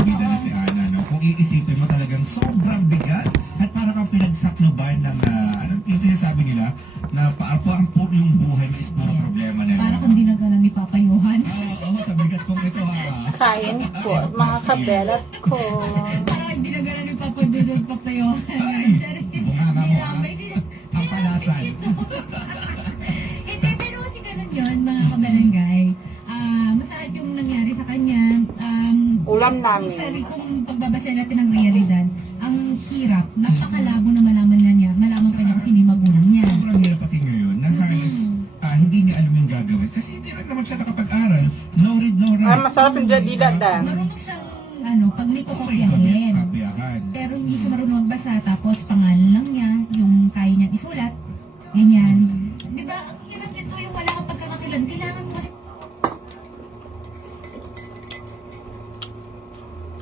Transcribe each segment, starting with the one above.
bida na si Ana, no? Kung iisipin mo talagang sobrang bigat at para kang pinagsakloban ng, anong sinasabi nila, na parang yung buhay mo is puro problema na Para kung dinaganan ni Papa Johan. Oo, sa bigat kong ito, ha. Kain po, mga kabelat ko. Parang dinaganan ni Papa Dudol, Papa Johan. Ay, bunganga mo, ha? Ang palasan. Hindi, pero kasi ganun yun, mga kabarangay. Masakit yung nangyari sa kanya. Ulam namin. Kung pagbabasa natin ng realidad, ang hirap, napakalabo na malaman niya, malaman pa niya kung sino yung magulang niya. Sobrang hirap pati ngayon na halos hindi niya alam yung gagawin. Kasi hindi lang naman siya nakapag-aral. No read, no write. Ay, masarap yung jadida, Dan. Marunong siyang, pag may kokopyahin. Pero hindi siya marunong magbasa, tapos pangalan lang niya, yung kaya niyang isulat, ganyan. Di ba, ang hirap nito yung wala kang pagkakakilan. Kailangan mo kasi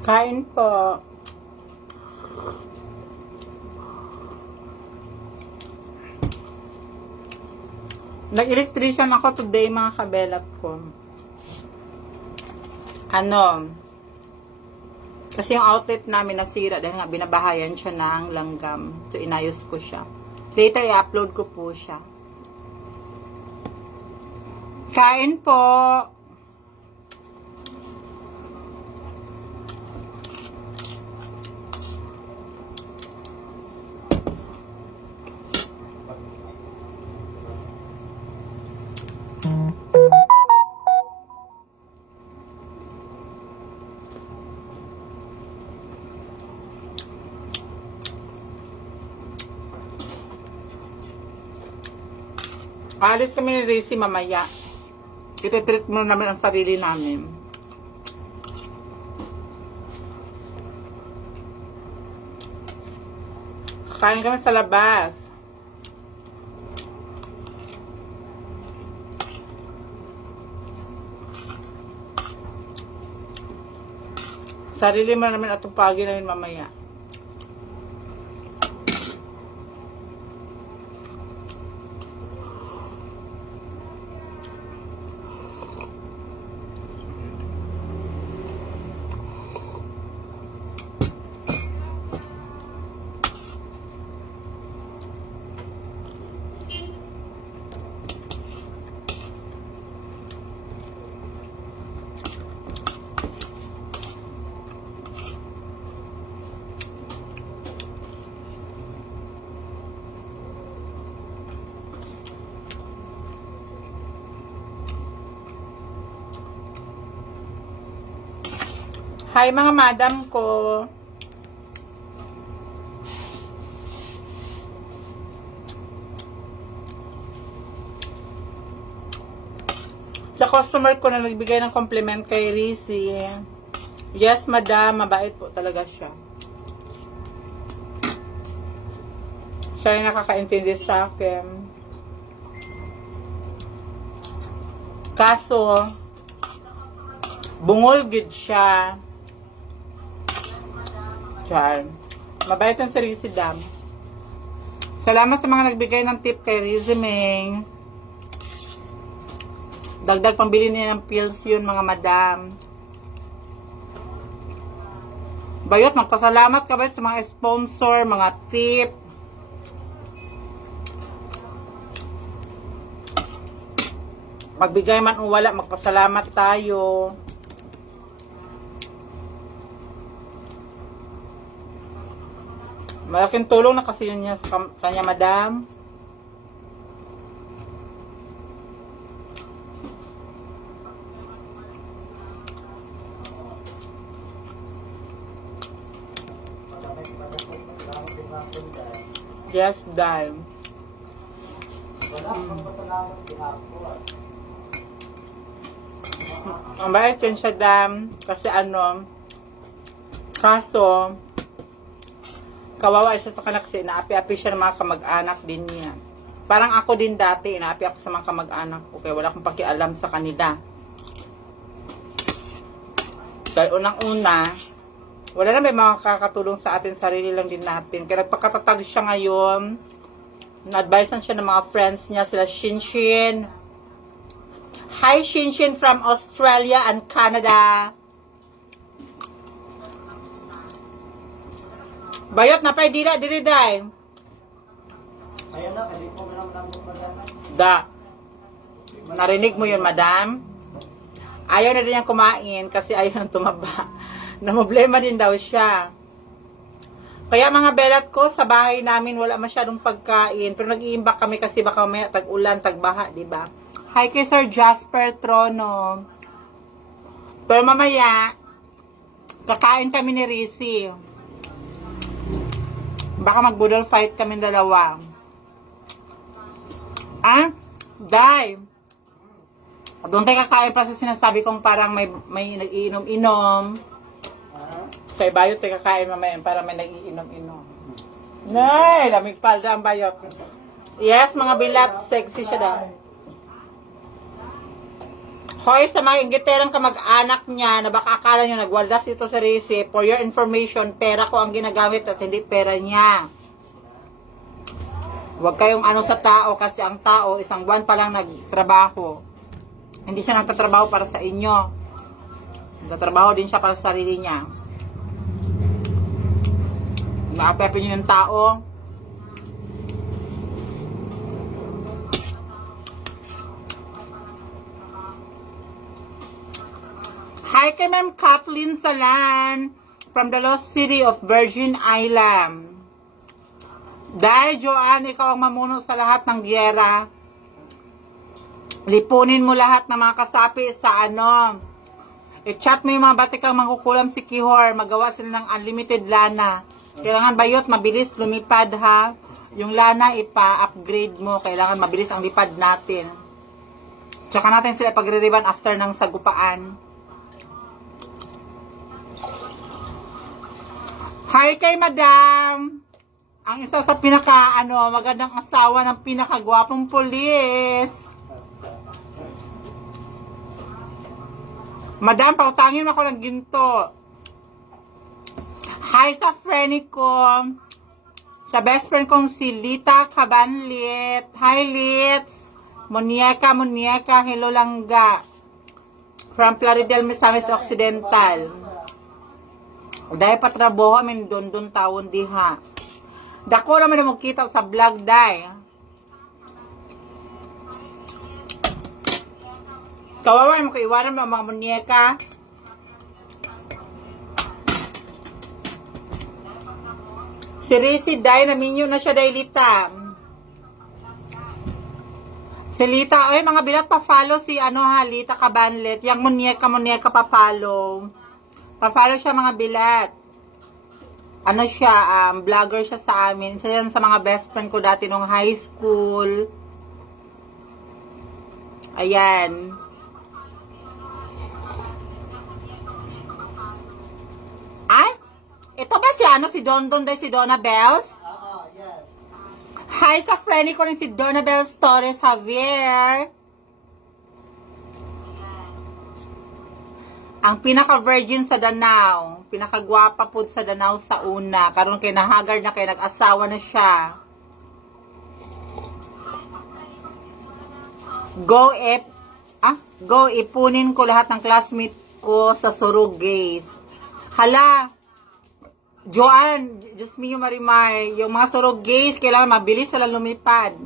Kain po. Nag-electrician ako today, mga kabelat ko. Kasi yung outlet namin nasira dahil nga binabahayan siya ng langgam. So, inayos ko siya. Later, i-upload ko po siya. Kain po. Alis kami ni Racy mamaya. Ito-treat mo naman ang sarili namin. Kain kami sa labas. Sarili mo namin at tupagi namin mamaya. Hi mga madam ko. Sa customer ko na nagbigay ng compliment kay Rizzy. Yes madam, mabait po talaga siya. Siya yung nakakaintindi sa akin. Kaso, bungol gid siya. Char. Mabait ang si Rizzy Dam. Salamat sa mga nagbigay ng tip kay Rizzy Ming. Dagdag pambili niya ng pills yun, mga madam. Bayot, magpasalamat ka ba sa mga sponsor, mga tip. Magbigay man o wala, magpasalamat tayo. Malaking tulong na kasi yun niya sa kanya, madam. Yes, dam. Ang bait yun siya, dam. Kasi kaso, kawawa siya sa kanak kasi inaapi-api siya ng mga kamag-anak din niya. Parang ako din dati, inaapi ako sa mga kamag-anak ko kaya wala akong pakialam sa kanila. Dahil unang-una, wala na may makakatulong sa atin, sarili lang din natin. Kaya nagpakatatag siya ngayon. Na-advisean siya ng mga friends niya, sila Shinshin. Hi Shinshin from Australia and Canada. Bayot na pa'y dila, diri day. Ayun na, hindi po lang madam. Da. Narinig mo yun, madam? Ayaw na din niyang kumain kasi ayaw nang tumaba. Namblema din daw siya. Kaya mga belat ko, sa bahay namin wala masyadong pagkain. Pero nag-iimbak kami kasi baka may tag-ulan, tag-baha, diba? Hi kay Sir Jasper Trono. Pero mamaya, kakain kami ni Rizzy. Baka mag-budol fight kami dalawa. Ah? Day. Doon tayo kakain pa sa sinasabi kong parang may nag-iinom-inom. Kay Bayot tayo kakain mamaya para may nag-iinom-inom. Nay, lamig palda ang Bayot. Yes, mga bilat, sexy siya daw. Hoy, sa mga ingiterang kamag-anak niya na baka akala nyo nagwaldas ito sa Rizzy, for your information, pera ko ang ginagamit at hindi pera niya. Huwag kayong ano sa tao kasi ang tao isang buwan pa lang nagtrabaho. Hindi siya nagtatrabaho para sa inyo. Nagtatrabaho din siya para sa sarili niya. Naapepin nyo yung tao. Hi kay Ma'am Kathleen Salan from the Lost City of Virgin Island. Dahil Joanne, ikaw ang mamuno sa lahat ng giyera. Lipunin mo lahat ng mga kasapi sa ano. I-chat mo yung mga batikang mangkukulam si Kihor. Magawa sila ng unlimited lana. Kailangan Bayot, mabilis lumipad ha. Yung lana ipa-upgrade mo. Kailangan mabilis ang lipad natin. Tsaka natin sila pagre-riban after ng sagupaan. Hi kay Madam! Ang isa sa magandang asawa ng pinakagwapong pulis. Madam, pautangin mo ako ng ginto. Hi sa friend ko. Sa best friend kong si Lita Cabanlit. Hi, Lits. Monieka, hello langga. From Plaridel, Misamis Occidental. Dahil patrabaho amin doon tawon diha. Dako naman na magkita sa vlog dai. Kawawa mo kaiwanan mo mga munyeka. Si Rizzy dai naminyo na siya dai Lita. Si Lita, ay mga bilat pa-follow si Lita Cabanlet. Yang munyeka pa-follow. Pa-follow siya mga bilat. Ano siya, vlogger siya sa amin. Isa yan sa mga best friend ko dati nung high school. Ayan. Ay, ito ba si Dondon si Donna Bells? Oo, yan. Hi sa friend ko rin si Donna Bells Torres Javier. Ang pinaka-virgin sa Danau, pinakagwapa po sa Danau sa una, karon kay nahagard na kay nag-asawa na siya. Go ipunin ko lahat ng classmate ko sa Surug Gays. Hala, Joanne, Diyos mio Marimar, yung mga Surug Gays, kailangan mabilis sila lumipad.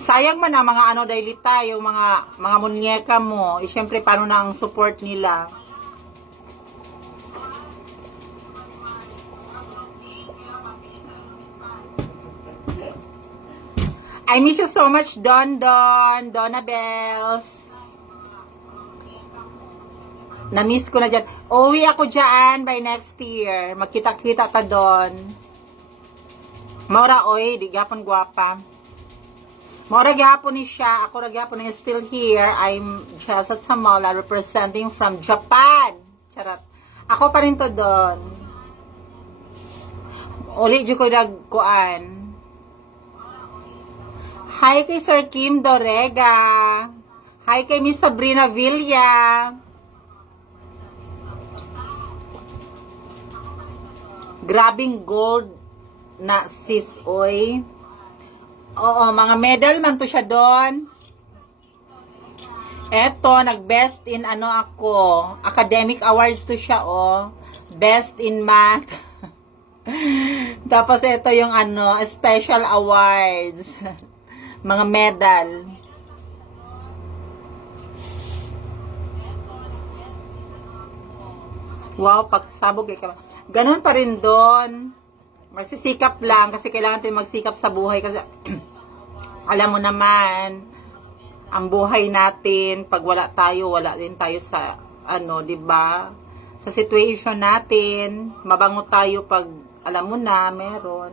Sayang man ang mga Dailita, yung mga munyeka mo. Siyempre, paano na ang support nila? I miss you so much, Donna Bells. Na-miss ko na dyan. Uwi ako dyan by next year. Magkita-kita ta doon. Maura, oy, di gapon guwapa. Maura gyapon ni siya, ako ra gyapon ni still here. I'm Chelsea Tamola representing from Japan. Charot. Ako pa rin to doon. Uli di ko dagkuan. Hi kay Sir Kim Dorega. Hi kay Miss Sabrina Villa. Grabing gold na sis, oy. Oo, mga medal man to siya doon. Eto, nag-best in ano ako. Academic awards to siya, oh. Best in math. Tapos ito yung ano, special awards. Mga medal. Wow, pagsabog eh. Ganun pa rin doon. Magsisikap lang kasi kailangan tayo magsikap sa buhay kasi alam mo naman, ang buhay natin, pag wala tayo, wala din tayo sa, ano, 'di ba? Sa situation natin, mabango tayo pag, alam mo na, meron.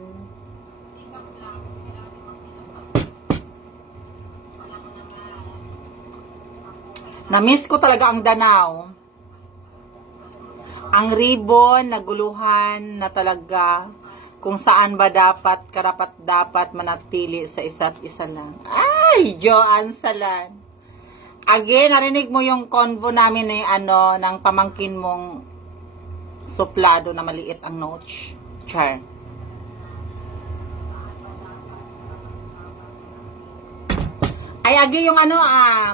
Na-miss ko talaga ang Danau. Ang ribbon, naguluhan na talaga kung saan ba dapat, karapat-dapat manatili sa isa't isa lang. Ay, Joanne Salan. Again, narinig mo yung convo namin ni ano, ng pamangkin mong suplado na maliit ang notch. Char. Ay, agi yung ano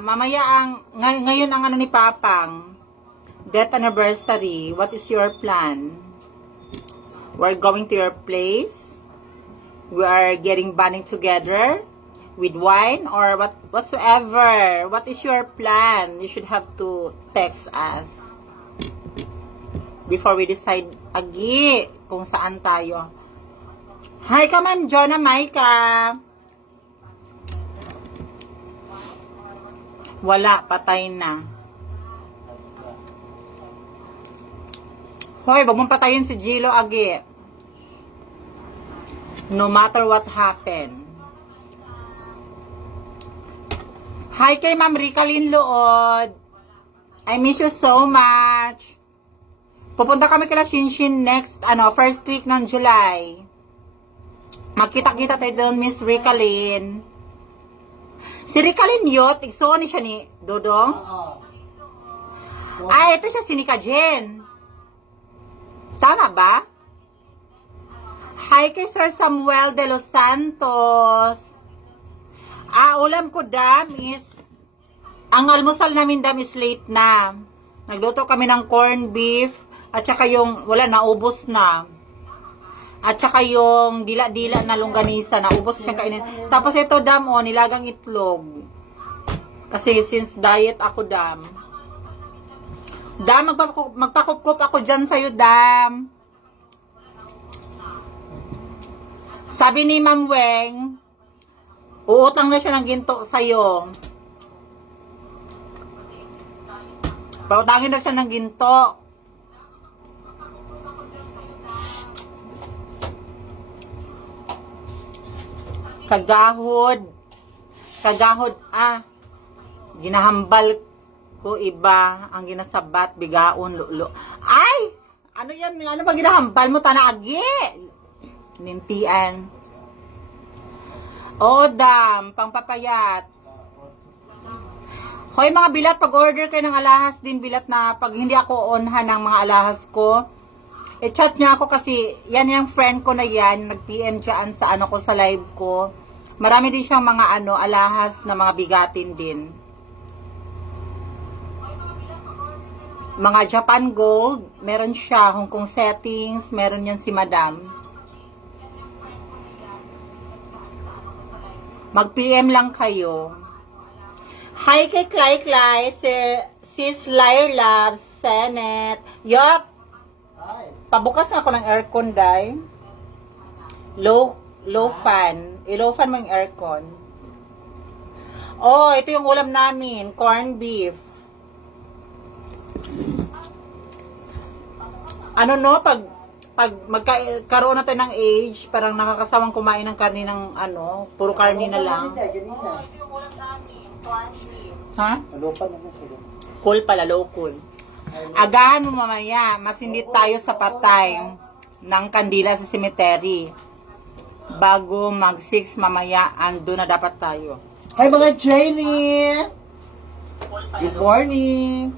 mamaya ang, ngayon ang ano ni Papang, death anniversary. What is your plan? We're going to your place. We are getting bonding together with wine or whatsoever. What is your plan? You should have to text us before we decide agi kung saan tayo. Hi ka, Ma'am Jonah Maika. Wala, patay na. Hoy, wag mong patayin si Gilo agi. No matter what happened. Hi kay Ma'am Ricalyn Lood. I miss you so much. Pupunta kami kila Shinshin next, first week ng July. Magkita-kita tayo doon, Miss Ricalyn. Si Ricalyn yot, igsoon siya ni Dodong. Ah, ito siya si Nika Jen. Tama ba? Hi kay Sir Samuel de los Santos. Ulam ko, dam, is ang almusal namin, dam, is late na. Nagluto kami ng corned beef at saka yung, wala, naubos na. At saka yung dila-dila na longganisa, naubos siyang kainin. Tapos ito, dam, nilagang itlog. Kasi since diet ako, dam. Dam, magpakup-kup ako dyan sa'yo, dam. Sabi ni Ma'am Weng, uutang na siya ng ginto sa'yo. Pautangin na siya ng ginto. Kagahod, ginahambal ko iba, ang ginasabat, bigaon, lulo. Ay! Ano yan? Ano ba ginahambal mo? Tanaagi! Nintian. Dam, pangpapayat. Hoy mga bilat, pag-order kayo ng alahas din, bilat na pag hindi ako onhan ng mga alahas ko, chat niya ako kasi yan yung friend ko na yan, nag-PM dyan sa ko sa live ko. Marami din siyang mga alahas na mga bigatin din. Mga Japan Gold, meron siya, Hong Kong settings, meron yan si Madam. Mag-PM lang kayo. Hi kay Clay, Sis Lyre Loves, Senate. Yot! Pabukas na ako ng aircon, day. Low fan. I-low fan mo yung aircon. Ito yung ulam namin. Corned beef. Pag magkaroon natin ng age, parang nakakasawang kumain ng karne ng puro karne na lang. Ha? Cool pala, low cool. Agahan mo mamaya, mas hindi tayo sa patay ng kandila sa cemetery. Bago mag 6 mamaya, ando na dapat tayo. Hi mga trainee! Good morning!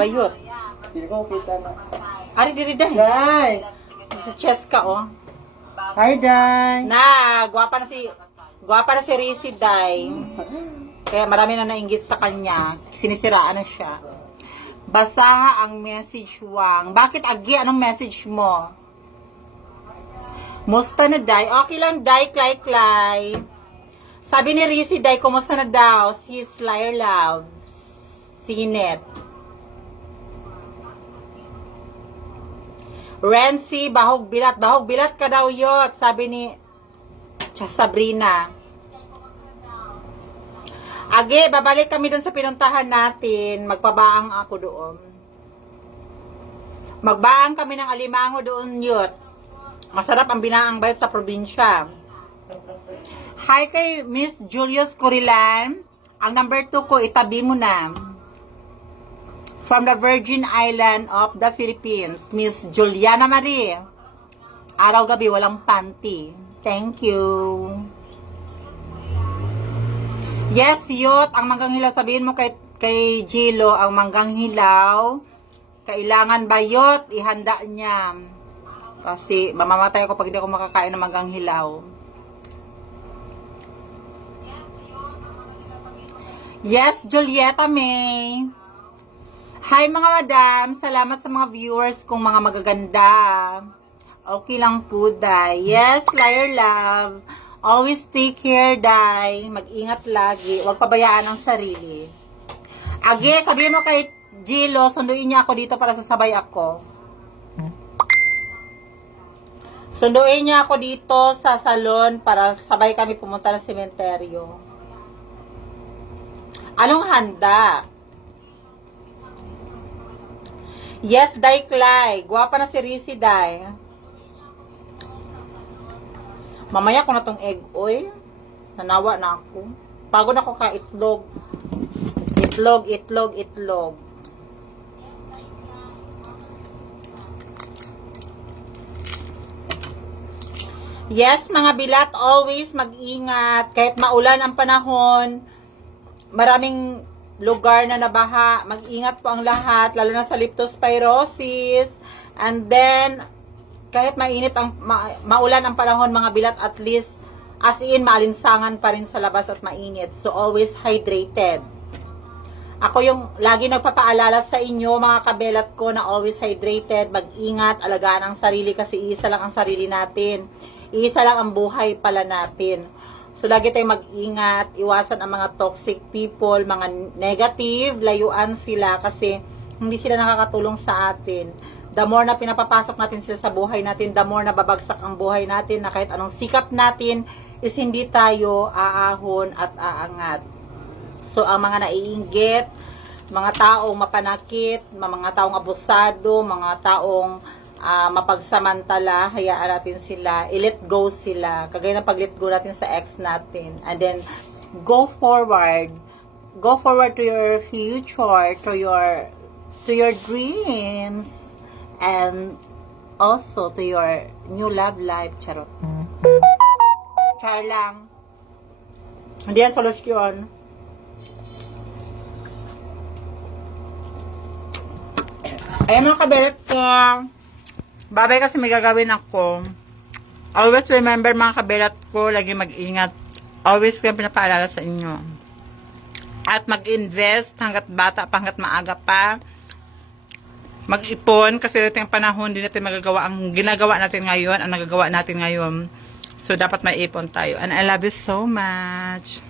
Bayot. Hindi ko kita na. Ari, diri dahil. Day! Sa chest ka, oh. Hi, Day! Gwapa na si Rizzy, day. Kaya marami na nainggit sa kanya. Sinisiraan na siya. Basaha ang message, Wang. Bakit, Agi? Anong message mo? Musta na, Day? Okay lang, Day, Klay. Sabi ni Rizzy, Day, kumusta na daw? Si Slayer Love. Sinet. Renzi, bahog bilat. Bahog bilat ka daw, Yot. Sabi ni Sabrina. Age, babalik kami dun sa pinuntahan natin. Magpabaang ako doon. Magbaang kami ng alimango doon, Yot. Masarap ang binaang bayot sa probinsya. Hi kay Miss Julius Corilan. Ang number 2 ko, itabi mo na. From the Virgin Island of the Philippines, Miss Juliana Marie. Araw-gabi, walang panty. Thank you. Yes, Yot, ang manggang hilaw. Sabihin mo kay Jilo, ang manggang hilaw, kailangan ba, Yot? Ihanda niya. Kasi mamamatay ako pag hindi ako makakain ng manggang hilaw. Yes, Julieta May. Hi mga madam, salamat sa mga viewers kong mga magaganda. Okay lang po, Day. Yes, Liar Love. Always take care, Day. Mag-ingat lagi. Huwag pabayaan ang sarili. Age, sabihin mo kay Jilo, sunduin niya ako dito para sasabay ako. Sunduin niya ako dito sa salon para sabay kami pumunta ng sementeryo. Anong handa? Yes, Day Clay. Guwapa na si Rizzy, Day. Mamaya ko na tong egg oil. Nanawa na ako. Pagod ako ka itlog. Itlog. Yes, mga bilat, always mag-ingat. Kahit maulan ang panahon, maraming lugar na nabaha, mag-ingat po ang lahat, lalo na sa leptospirosis. And then, kahit mainit ang maulan ang panahon, mga bilat, at least as in maalinsangan pa rin sa labas at mainit. So always hydrated. Ako yung lagi nagpapaalala sa inyo, mga kabelat ko, na always hydrated, mag-ingat, alagaan ang sarili kasi isa lang ang sarili natin. Isa lang ang buhay pala natin. So, lagi tayong mag-ingat, iwasan ang mga toxic people, mga negative, layuan sila kasi hindi sila nakakatulong sa atin. The more na pinapapasok natin sila sa buhay natin, the more na babagsak ang buhay natin na kahit anong sikap natin is hindi tayo aahon at aangat. So, ang mga naiinggit, mga taong mapanakit, mga taong abusado, mga taong mapagsamantala, hayaan natin sila, i-let go sila, kagaya ng pag-let go natin sa ex natin, and then go forward to your future, to your dreams, and also to your new love life. Charot. Char lang. Hindi yan solusyon. Ayan mga kabelet ko. Babay kasi may gagawin ako. Always remember mga kabelat ko, lagi mag-ingat. Always ko yung pinapaalala sa inyo. At mag-invest hanggat bata pa, hanggat maaga pa. Mag-ipon kasi ito yung panahon din natin magagawa ang ginagawa natin ngayon, ang nagagawa natin ngayon. So dapat may ipon tayo. And I love you so much.